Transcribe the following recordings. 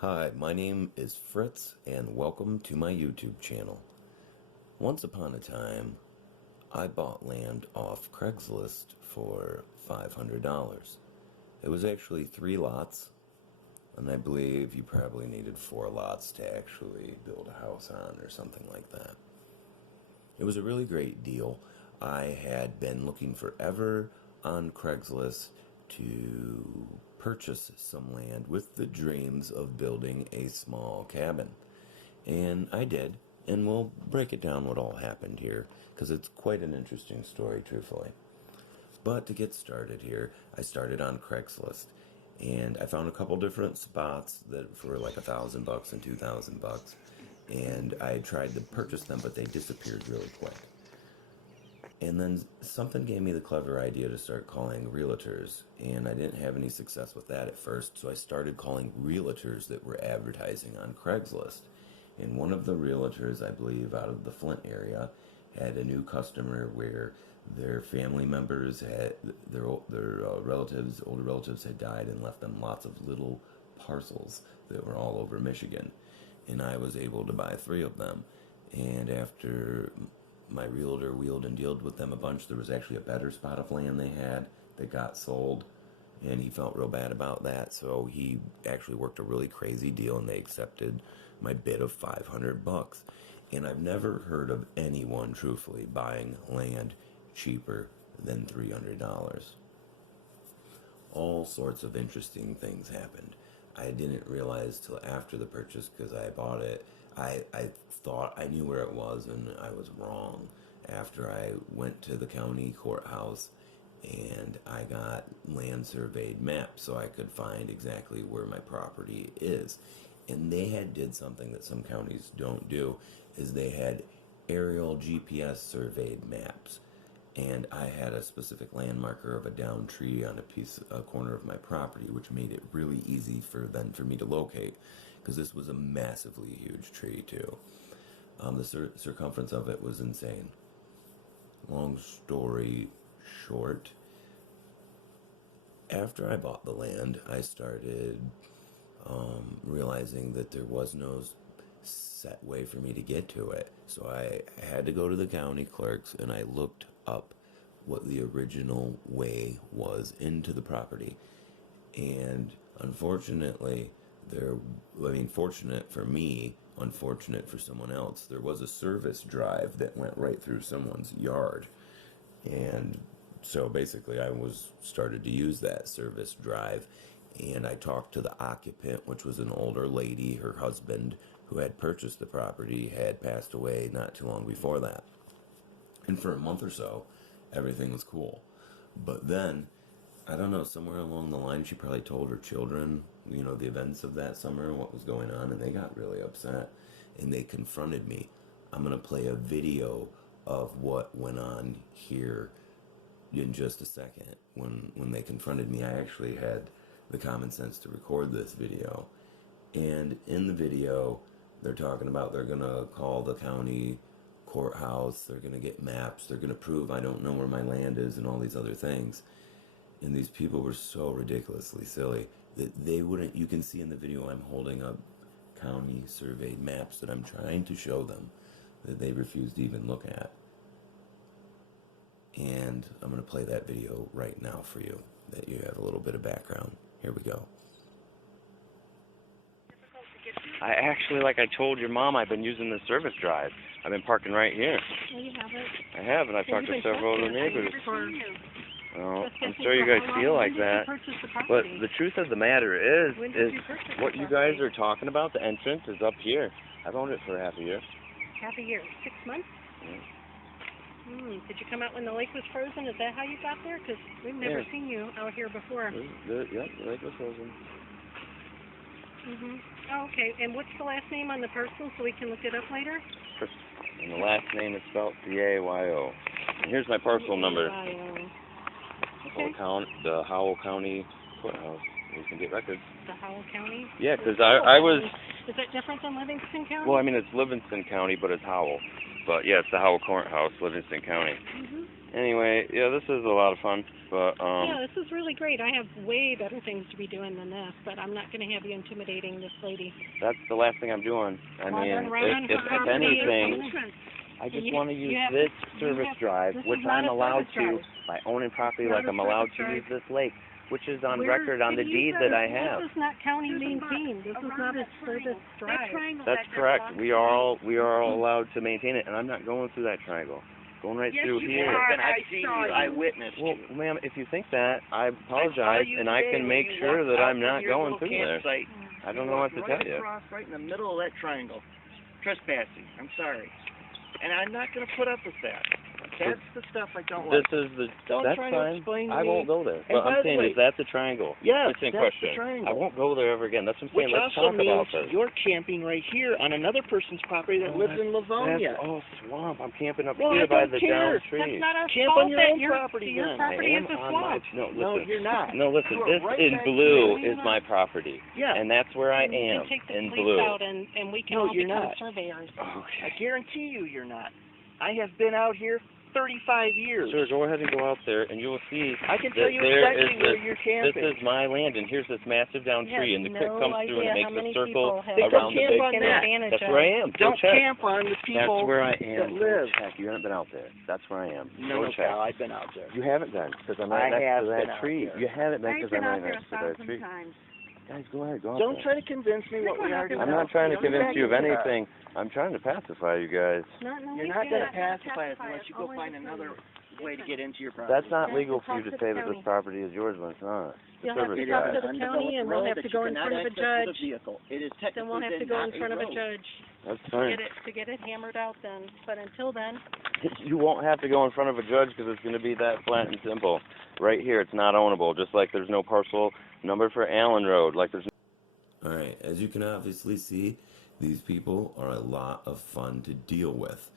Hi, my name is Fritz, and welcome to my YouTube channel. Once upon a time, I bought land off Craigslist for $500. It was actually 3 lots, and I believe you probably needed 4 lots to actually build a house on or something like that. It was a really great deal. I had been looking forever on Craigslist to purchase some land with the dreams of building a small cabin. And I did, and we'll break it down what all happened here, because it's quite an interesting story, truthfully. But to get started here, I started on Craigslist, and I found a couple different spots that for like $1,000 and $2,000, and I tried to purchase them, but they disappeared really quick. And then something gave me the clever idea to start calling realtors, and I didn't have any success with that at first, so I started calling realtors that were advertising on Craigslist. And one of the realtors, I believe, out of the Flint area, had a new customer where their family members had their relatives, older relatives, had died and left them lots of little parcels that were all over Michigan, and I was able to buy 3 of them. And after my realtor wheeled and dealed with them a bunch, there was actually a better spot of land they had that got sold, and he felt real bad about that, so he actually worked a really crazy deal, and they accepted my bid of $500. And I've never heard of anyone truthfully buying land cheaper than $300. All sorts of interesting things happened. I didn't realize till after the purchase, because I bought it. I thought I knew where it was, and I was wrong. After I went to the county courthouse and I got land surveyed maps so I could find exactly where my property is. And they had did something that some counties don't do, is they had aerial GPS surveyed maps. And I had a specific land marker of a downed tree on a corner of my property, which made it really easy for me to locate, because this was a massively huge tree too. The circumference of it was insane. Long story short, after I bought the land, I started realizing that there was no set way for me to get to it. So I had to go to the county clerks, and I looked up what the original way was into the property. And unfortunately, fortunate for me, unfortunate for someone else, there was a service drive that went right through someone's yard. And so basically I started to use that service drive, and I talked to the occupant, which was an older lady. Her husband, who had purchased the property, had passed away not too long before that. And for a month or so, everything was cool. But then, I don't know, somewhere along the line, she probably told her children, the events of that summer, what was going on, and they got really upset. And they confronted me. I'm going to play a video of what went on here in just a second. When they confronted me, I actually had the common sense to record this video. And in the video, they're talking about they're going to call the county courthouse, they're going to get maps, they're going to prove I don't know where my land is, and all these other things. And these people were so ridiculously silly that they wouldn't. You can see in the video I'm holding up county surveyed maps that I'm trying to show them, that they refused to even look at. And I'm going to play that video right now for you, that you have a little bit of background. Here we go. I actually, like I told your mom, I've been using the service drive. I've been parking right here. No, you haven't. I have, and I've talked to several other neighbors. Well, I'm Just sure you guys feel when like did that. you purchase the But property? the truth of the matter is When did you purchase the what you property? guys are talking about, the entrance, is up here. I've owned it for half a year. Half a year, 6 months? Yeah. Did you come out when the lake was frozen? Is that how you got there? Because we've never Yeah. seen you out here before. The lake was frozen. Oh, okay. And what's the last name on the parcel so we can look it up later? And the last name is spelled C-A-Y-O. And here's my parcel number. Okay. The Howell County Courthouse. We can get records. The Howell County? Yeah, because I was... Is that different than Livingston County? Well, I mean, it's Livingston County, but it's Howell. But, yeah, it's the Howell Courthouse, Livingston County. Anyway, yeah, this is a lot of fun, but Yeah, this is really great. I have way better things to be doing than this, but I'm not going to have you intimidating this lady. that's the last thing I'm doing. I mean, if anything, I just want to use this service drive, which I'm allowed to by owning property, like I'm allowed to use this lake, which is on record on the deed that I have. This is not county maintained. This is not a service drive. That's correct. We are all allowed to maintain it, and I'm not going through that triangle. Going right through here. I've seen you. I witnessed Well, you. ma'am, if you think that, I apologize, and I can make sure that I'm not going through there. I don't know what to tell you. Across right in the middle of that triangle. Trespassing. I'm sorry. And I'm not going to put up with that. That's the stuff I don't like. Don't try to explain to me. I won't go there. And But by I'm the saying, way, is that the triangle? Yes, That's the that's question. the triangle. I won't go there ever again. That's what I'm saying. Which Let's also talk about means this. you're camping right here on another person's property that lives in Livonia. That's all swamp. I'm camping up Well, here I by don't the care. down tree. That's not our Camp fault on your that own your property your then. property I is am a on my, swamp. no, No, listen. you're not. No, listen. You are This right in back blue here. is my property. Yeah. And that's where I You am, can take the in police blue. out and we can No, all you're become not. surveyors. Okay. I guarantee you're not. I have been out here 35 years. Sure, go ahead and go out there, and you will see I can that tell you there exactly is where this, you're this camping. is my land, and here's this massive down You have tree, and the creek no comes through and idea it how makes many a circle people have Then around the camp big on taken that. advantage That's of. where I am. Go Don't check. camp on the people That's where I am. that live. Go check. You haven't been out there. That's where I am. No, Go check. pal, I've been out there. You haven't been, because I'm I right next have to been that out tree. there. You haven't been, because I'm right here next to that tree. times. Guys, go ahead. Go out Don't there. try to convince me what we already know. I'm not trying to Don't convince back you of it up. anything. I'm trying to pacify you guys. No, You're not going to pacify us unless you go find another way to get into your property. That's not legal for you to talk to say the that this county. property is yours when it's not. You'll have to Service talk drive. to the county and we'll have to go in front of a judge. It is Then we'll have to go in front of a judge That's to fine. get it hammered out then. But until then, You won't have to go in front of a judge because it's going to be that flat and simple. Right here, it's not ownable. Just like there's no parcel number for Allen Road. Like there's. All right, as you can obviously see, these people are a lot of fun to deal with.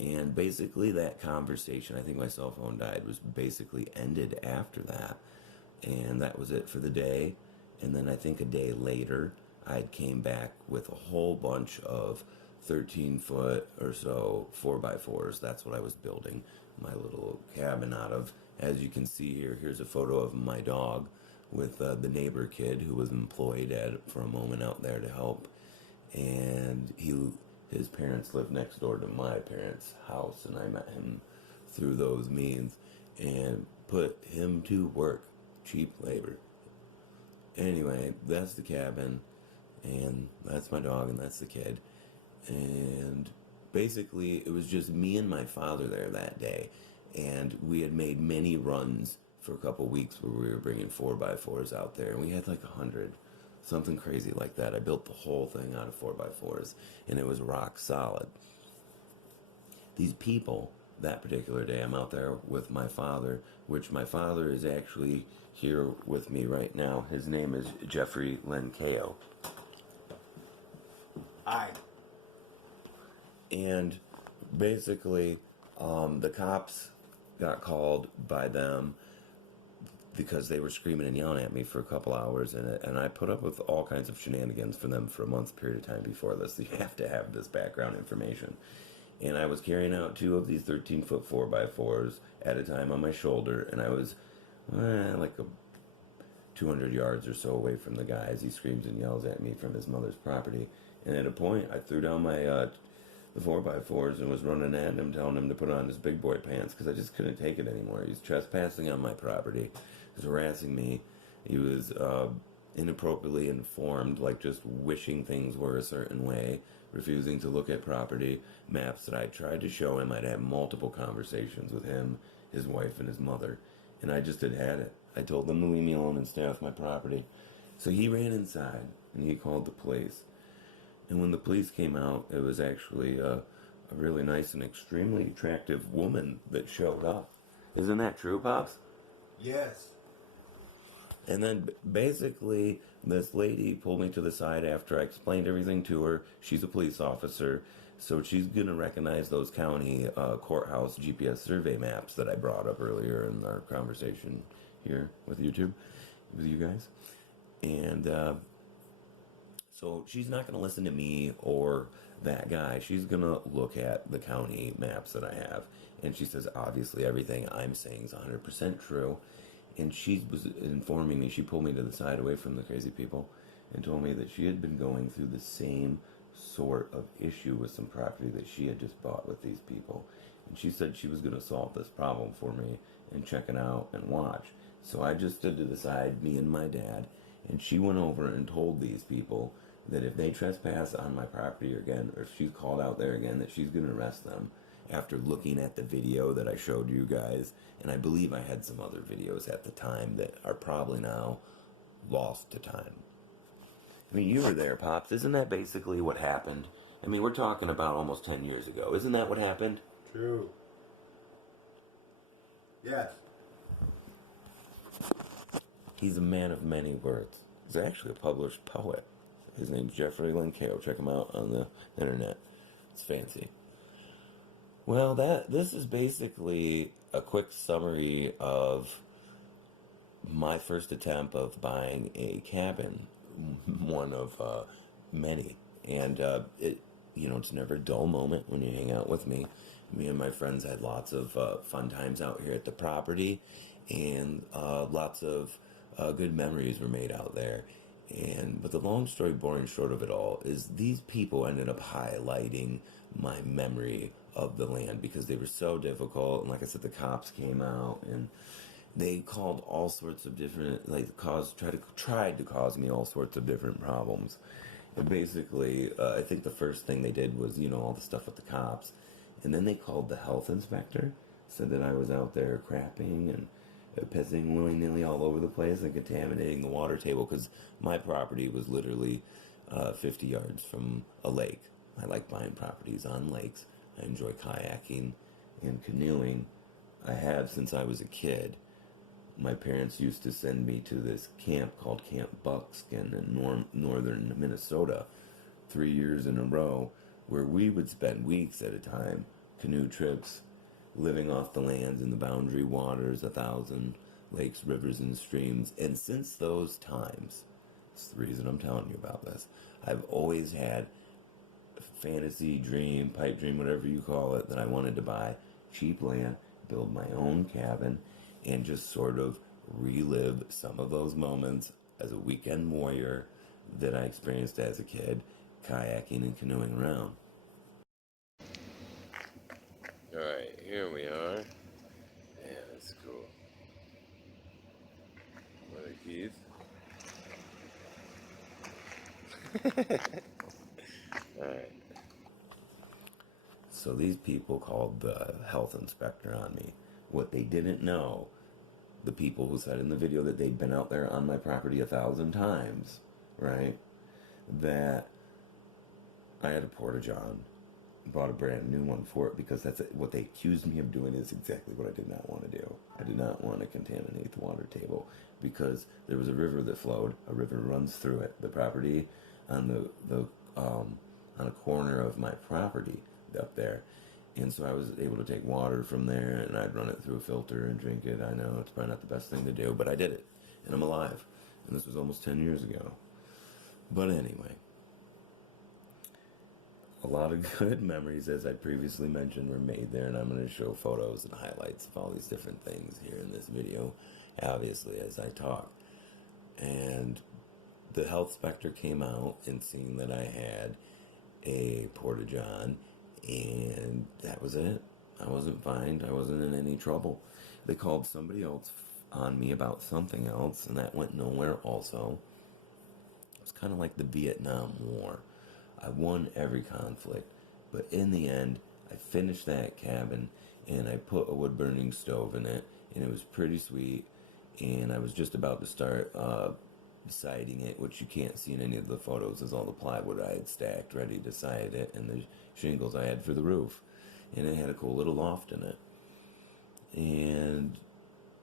And basically that conversation, I think my cell phone died, was basically ended after that. And that was it for the day. And then I think a day later, I came back with a whole bunch of 13-foot or so 4x4s. That's what I was building my little cabin out of. As you can see here, here's a photo of my dog with the neighbor kid who was employed for a moment out there to help. And his parents lived next door to my parents' house, and I met him through those means and put him to work. Cheap labor. Anyway, that's the cabin, and that's my dog, and that's the kid. And basically, it was just me and my father there that day, and we had made many runs for a couple weeks where we were bringing 4x4s out there, and we had like 100. Something crazy like that. I built the whole thing out of 4x4s, and it was rock solid. These people, that particular day, I'm out there with my father, which my father is actually here with me right now. His name is Jeffrey Lenkeo. Aye. And basically, the cops got called by them because they were screaming and yelling at me for a couple hours, and I put up with all kinds of shenanigans for them for a month period of time before this. You have to have this background information. And I was carrying out 2 of these 13-foot 4x4s at a time on my shoulder, and I was like 200 yards or so away from the guy as he screams and yells at me from his mother's property. And at a point, I threw down my the 4x4s and was running at him, telling him to put on his big boy pants because I just couldn't take it anymore. He was trespassing on my property. He was harassing me. He was inappropriately informed, like just wishing things were a certain way, refusing to look at property maps that I tried to show him. I'd had multiple conversations with him, his wife, and his mother, and I just had it. I told them to leave me alone and stay off my property. So he ran inside, and he called the police. And when the police came out, it was actually a really nice and extremely attractive woman that showed up. Isn't that true, Pops? Yes. And then basically, this lady pulled me to the side after I explained everything to her. She's a police officer, so she's going to recognize those county courthouse GPS survey maps that I brought up earlier in our conversation here with YouTube, with you guys. And So she's not going to listen to me or that guy. She's going to look at the county maps that I have. And she says, obviously, everything I'm saying is 100% true. And she was informing me, she pulled me to the side away from the crazy people and told me that she had been going through the same sort of issue with some property that she had just bought with these people. And she said she was going to solve this problem for me and check it out and watch. So I just stood to the side, me and my dad, and she went over and told these people that if they trespass on my property again, or if she's called out there again, that she's going to arrest them after looking at the video that I showed you guys. And I believe I had some other videos at the time that are probably now lost to time. I mean, you were there, Pops. Isn't that basically what happened? I mean, we're talking about almost 10 years ago. Isn't that what happened? True. Yes. He's a man of many words. He's actually a published poet. His name's Jeffrey Linkeo. Check him out on the internet. It's fancy. Well, this is basically a quick summary of my first attempt of buying a cabin, one of many. And it's never a dull moment when you hang out with me. Me and my friends had lots of fun times out here at the property, and lots of good memories were made out there. But the long story, boring short of it all, is these people ended up highlighting my memory of the land because they were so difficult. And like I said, the cops came out and they called all sorts of different, tried to cause me all sorts of different problems. And basically, I think the first thing they did was, all the stuff with the cops. And then they called the health inspector, said that I was out there crapping and pissing willy-nilly all over the place and contaminating the water table, because my property was literally 50 yards from a lake. I like buying properties on lakes. I enjoy kayaking and canoeing. I have since I was a kid. My parents used to send me to this camp called Camp Buckskin in northern Minnesota 3 years in a row, where we would spend weeks at a time, canoe trips, living off the lands in the boundary waters, 1,000 lakes, rivers, and streams. And since those times, it's the reason I'm telling you about this, I've always had a fantasy dream, pipe dream, whatever you call it, that I wanted to buy cheap land, build my own cabin, and just sort of relive some of those moments as a weekend warrior that I experienced as a kid, kayaking and canoeing around. Alright, here we are. Yeah, that's cool. What a keys. Alright. So these people called the health inspector on me. What they didn't know, the people who said in the video that they'd been out there on my property 1,000 times, right? That I had a porta-john, bought a brand new one for it, because that's what they accused me of doing is exactly what I did not want to do. I did not want to contaminate the water table, because there was a river that flowed. A river runs through it. The property on on a corner of my property up there. And so I was able to take water from there, and I'd run it through a filter and drink it. I know it's probably not the best thing to do, but I did it, and I'm alive. And this was almost 10 years ago. But anyway, a lot of good memories, as I previously mentioned, were made there, and I'm going to show photos and highlights of all these different things here in this video, obviously, as I talk. And the health inspector came out and seen that I had a porta-john, and that was it. I wasn't fined. I wasn't in any trouble. They called somebody else on me about something else, and that went nowhere also. It was kind of like the Vietnam War. I won every conflict, but in the end, I finished that cabin, and I put a wood-burning stove in it, and it was pretty sweet, and I was just about to start siding it, which you can't see in any of the photos, is all the plywood I had stacked ready to side it, and the shingles I had for the roof, and it had a cool little loft in it. And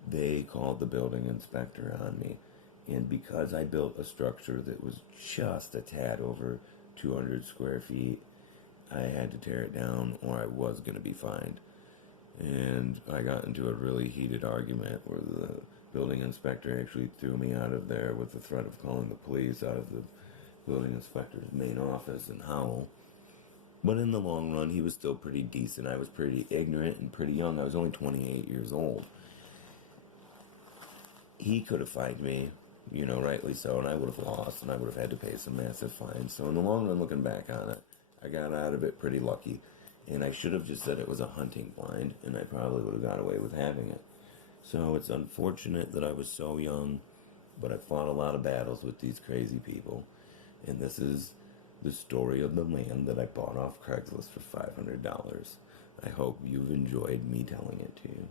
they called the building inspector on me, and because I built a structure that was just a tad over 200 square feet, I had to tear it down or I was going to be fined. And I got into a really heated argument where the building inspector actually threw me out of there with the threat of calling the police out of the building inspector's main office in Howell. But in the long run, he was still pretty decent. I was pretty ignorant and pretty young. I was only 28 years old. He could have fined me, you know, rightly so, and I would have lost, and I would have had to pay some massive fines. So in the long run, looking back on it, I got out of it pretty lucky. And I should have just said it was a hunting blind, and I probably would have got away with having it. So it's unfortunate that I was so young, but I fought a lot of battles with these crazy people. And this is the story of the land that I bought off Craigslist for $500. I hope you've enjoyed me telling it to you.